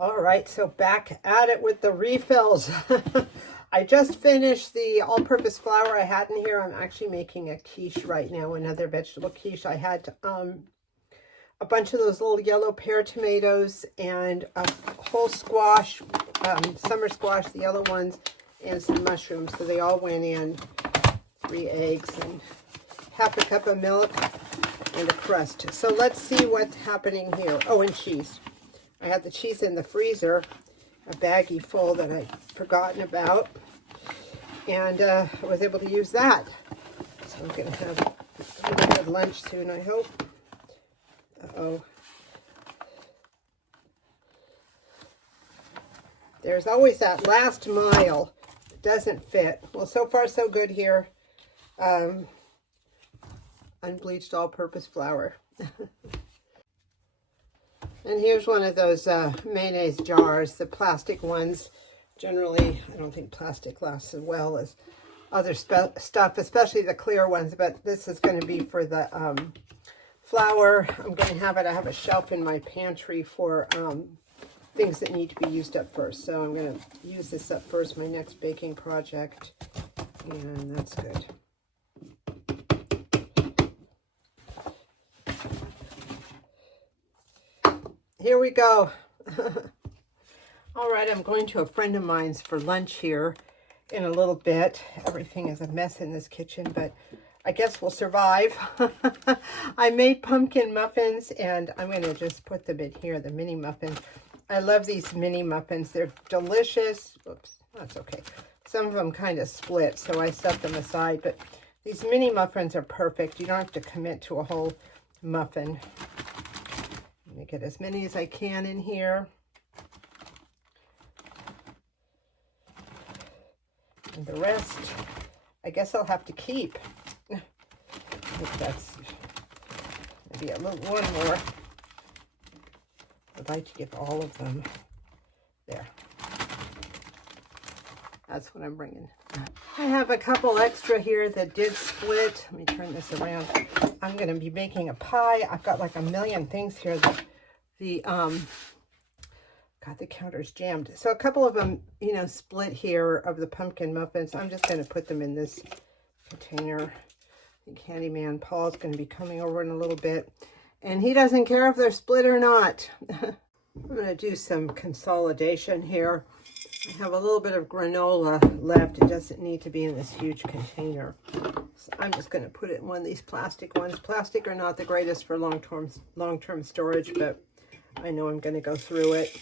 All right, so back at it with the refills. I just finished the all-purpose flour I had in here. I'm actually making a quiche right now, another vegetable quiche. I had a bunch of those little yellow pear tomatoes and a whole squash, summer squash, the yellow ones, and some mushrooms. So they all went in, 3 eggs and half a cup of milk and a crust. So let's see what's happening here. Oh, and cheese. I had the cheese in the freezer, a baggie full that I'd forgotten about, and I was able to use that. So I'm going to have a really good lunch soon, I hope. Uh-oh. There's always that last mile that doesn't fit. Well, so far so good here. Unbleached all-purpose flour. And here's one of those mayonnaise jars, the plastic ones. Generally, I don't think plastic lasts as well as other stuff, especially the clear ones, but this is going to be for the flour. I'm going to have it. I have a shelf in my pantry for things that need to be used up first. So I'm going to use this up first, my next baking project, and that's good. Here we go. All right, I'm going to a friend of mine's for lunch here in a little bit. Everything is a mess in this kitchen, but I guess we'll survive. I made pumpkin muffins, and I'm going to just put them in here, the mini muffins. I love these mini muffins. They're delicious. Oops, that's okay. Some of them kind of split, so I set them aside, but these mini muffins are perfect. You don't have to commit to a whole muffin. I'm going to get as many as I can in here. And the rest, I guess I'll have to keep. I think that's maybe a little one more. I'd like to give all of them. There. That's what I'm bringing. I have a couple extra here that did split. Let me turn this around. I'm going to be making a pie. I've got like a million things here that God, the counter's jammed. So a couple of them, you know, split here of the pumpkin muffins. I'm just going to put them in this container. I think Handyman Paul's going to be coming over in a little bit, and he doesn't care if they're split or not. I'm going to do some consolidation here. I have a little bit of granola left. It doesn't need to be in this huge container. So I'm just going to put it in one of these plastic ones. Plastic are not the greatest for long-term storage, but I know I'm going to go through it.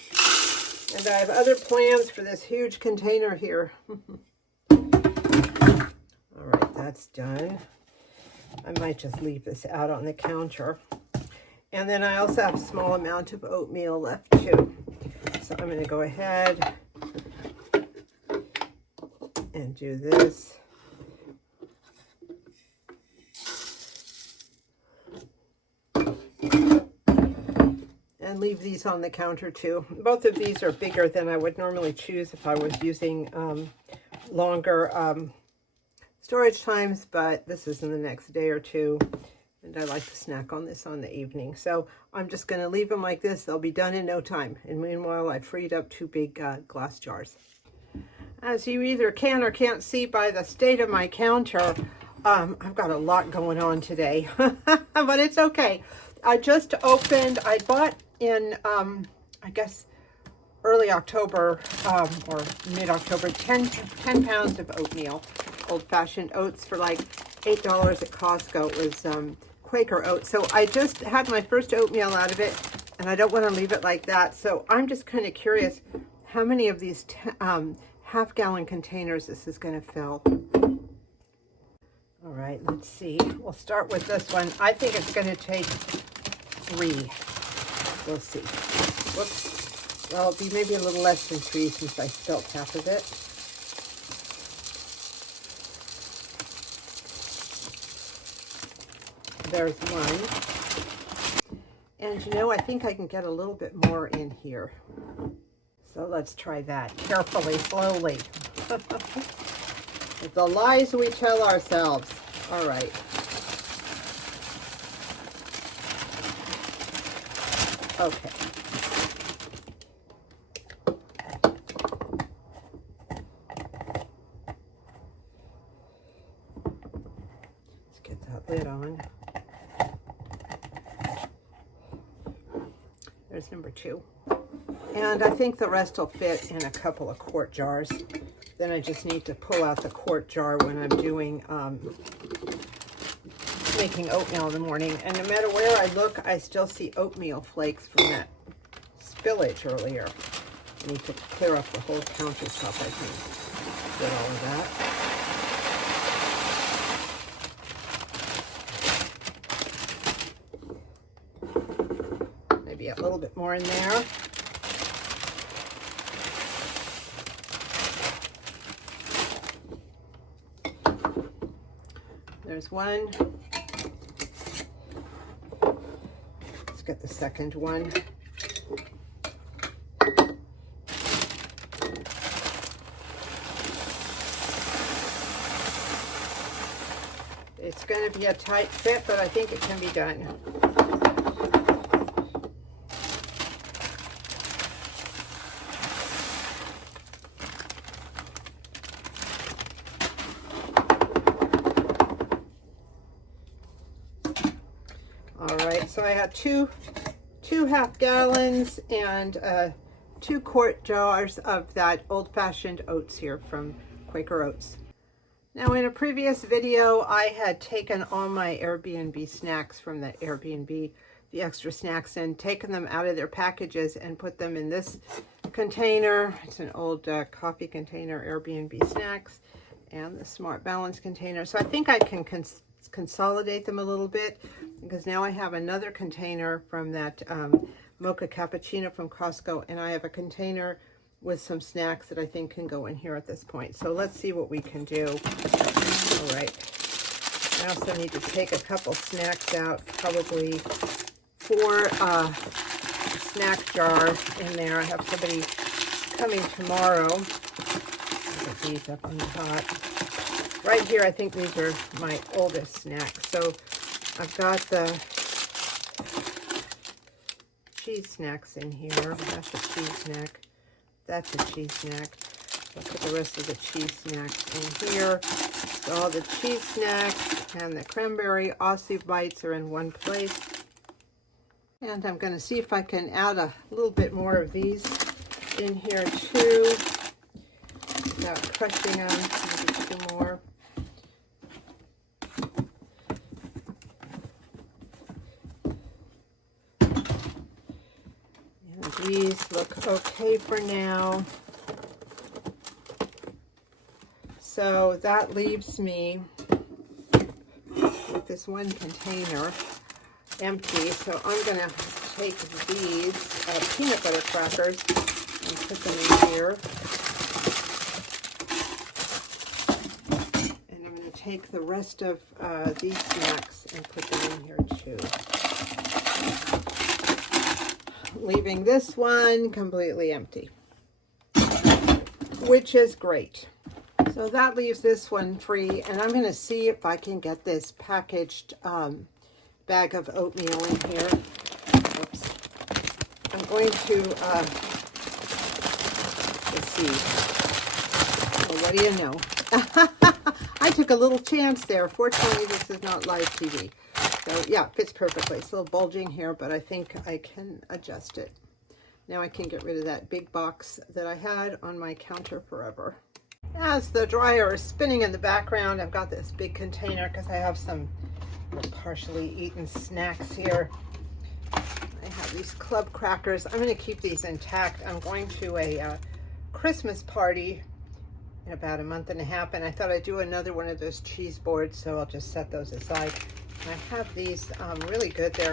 And I have other plans for this huge container here. All right, that's done. I might just leave this out on the counter. And then I also have a small amount of oatmeal left too. So I'm going to go ahead and do this. And leave these on the counter too. Both of these are bigger than I would normally choose if I was using longer storage times, but this is in the next day or two, and I like to snack on this on the evening. So I'm just going to leave them like this. They'll be done in no time. And meanwhile, I freed up 2 big glass jars. As you either can or can't see by the state of my counter, I've got a lot going on today, but it's okay. I just opened, I bought in, I guess, early October or mid-October, 10 pounds of oatmeal, old-fashioned oats for like $8 at Costco. It was Quaker oats. So I just had my first oatmeal out of it, and I don't want to leave it like that. So I'm just kind of curious how many of these half-gallon containers this is going to fill. All right, let's see. We'll start with this one. I think it's going to take 3. We'll see. Whoops. Well, it'll be maybe a little less than 3 since I spilled half of it. There's one. And you know, I think I can get a little bit more in here. So let's try that carefully, slowly. The lies we tell ourselves. All right. Okay. lid on. There's number 2. And I think the rest will fit in a couple of quart jars. Then I just need to pull out the quart jar when I'm doing making oatmeal in the morning. And no matter where I look, I still see oatmeal flakes from that spillage earlier. I need to clear up the whole countertop, I think. Get all of that. Maybe a little bit more in there. There's one. Let's get the second one. It's going to be a tight fit, but I think it can be done. All right, so I have two half gallons and 2 quart jars of that old-fashioned oats here from Quaker Oats. Now, in a previous video, I had taken all my Airbnb snacks from the Airbnb, the extra snacks, and taken them out of their packages and put them in this container. It's an old coffee container, Airbnb snacks, and the Smart Balance container. So I think I can consolidate them a little bit, because now I have another container from that mocha cappuccino from Costco, and I have a container with some snacks that I think can go in here at this point. So let's see what we can do. All right. I also need to take a couple snacks out, probably 4 snack jars in there. I have somebody coming tomorrow. Put these up on top. Right here, I think these are my oldest snacks. So I've got the cheese snacks in here. That's a cheese snack. That's a cheese snack. I'll put the rest of the cheese snacks in here. So all the cheese snacks and the cranberry Aussie bites are in one place. And I'm going to see if I can add a little bit more of these in here too, without crushing them. Maybe 2 more. These look okay for now. So that leaves me with this one container empty. So I'm going to take these peanut butter crackers and put them in here. And I'm going to take the rest of these snacks and put them in here too. Leaving this one completely empty, which is great. So that leaves this one free, and I'm going to see if I can get this packaged bag of oatmeal in here. Oops. I'm going to, let's see. Well, what do you know? I took a little chance there. Fortunately, this is not live TV. So yeah, it fits perfectly. It's a little bulging here, but I think I can adjust it. Now I can get rid of that big box that I had on my counter forever. As the dryer is spinning in the background, I've got this big container because I have some partially eaten snacks here. I have these club crackers. I'm going to keep these intact. I'm going to a Christmas party in about a month and a half, and I thought I'd do another one of those cheese boards, so I'll just set those aside. I have these really good. They're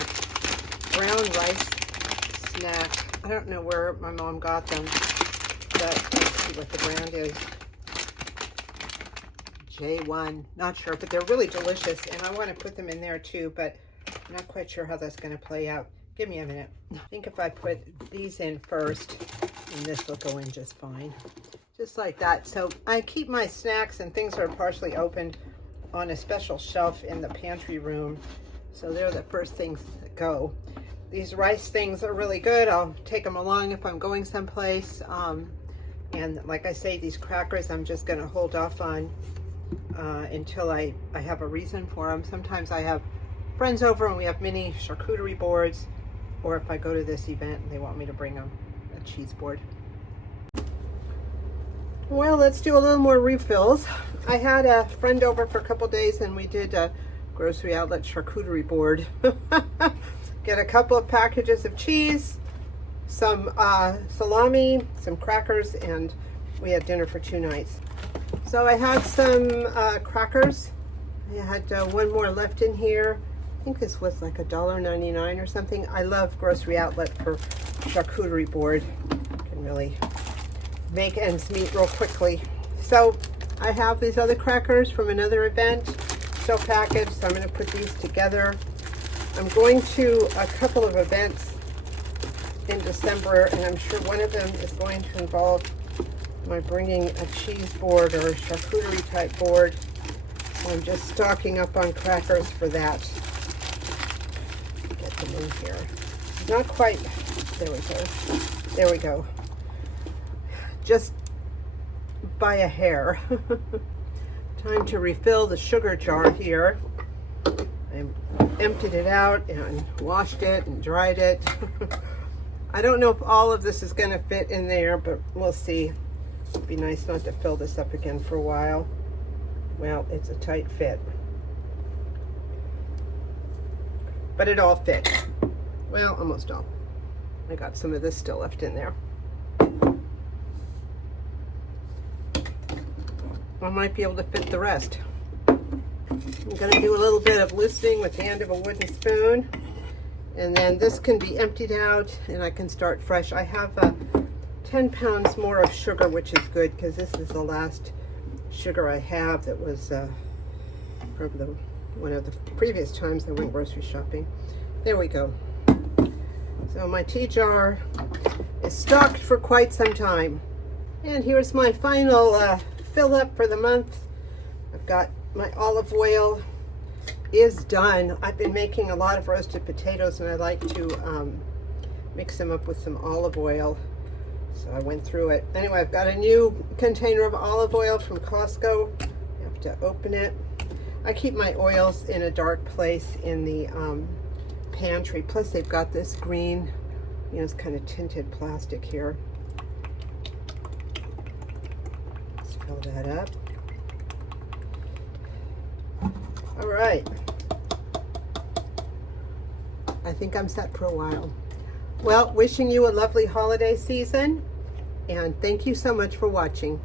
brown rice snack. I don't know where my mom got them, but let's see what the brand is. J1, not sure, but they're really delicious, and I want to put them in there too, but I'm not quite sure how that's going to play out. Give me a minute. I think if I put these in first, and this will go in just fine. Just like that. So I keep my snacks and things that are partially opened on a special shelf in the pantry room. So they're the first things that go. These rice things are really good. I'll take them along if I'm going someplace. And like I say, these crackers I'm just going to hold off on until I have a reason for them. Sometimes I have friends over and we have mini charcuterie boards, or if I go to this event and they want me to bring them a cheese board. Well, let's do a little more refills. I had a friend over for a couple days and we did a grocery outlet charcuterie board. Get a couple of packages of cheese, some salami, some crackers, and we had dinner for 2 nights. So I had some crackers. I had one more left in here. I think this was like $1.99 or something. I love grocery outlet for charcuterie board. Can really make ends meet real quickly. So I have these other crackers from another event, still packaged, so I'm going to put these together. I'm going to a couple of events in December, and I'm sure one of them is going to involve my bringing a cheese board or a charcuterie type board. So I'm just stocking up on crackers for that. Get them in here. Not quite. There we go. There we go. Just by a hair. Time to refill the sugar jar here. I emptied it out and washed it and dried it. I don't know if all of this is going to fit in there, but we'll see. It'd be nice not to fill this up again for a while. Well, it's a tight fit. But it all fit. Well, almost all. I got some of this still left in there. I might be able to fit the rest. I'm going to do a little bit of loosening with the end of a wooden spoon. And then this can be emptied out and I can start fresh. I have 10 pounds more of sugar, which is good because this is the last sugar I have that was from one of the previous times I went grocery shopping. There we go. So my tea jar is stocked for quite some time. And here's my final fill up for the month. I've got my olive oil is done. I've been making a lot of roasted potatoes and I like to mix them up with some olive oil. So I went through it. Anyway, I've got a new container of olive oil from Costco. I have to open it. I keep my oils in a dark place in the pantry. Plus they've got this green, you know, it's kind of tinted plastic here. Let's fill that up. All right. I think I'm set for a while. Well, wishing you a lovely holiday season, and thank you so much for watching.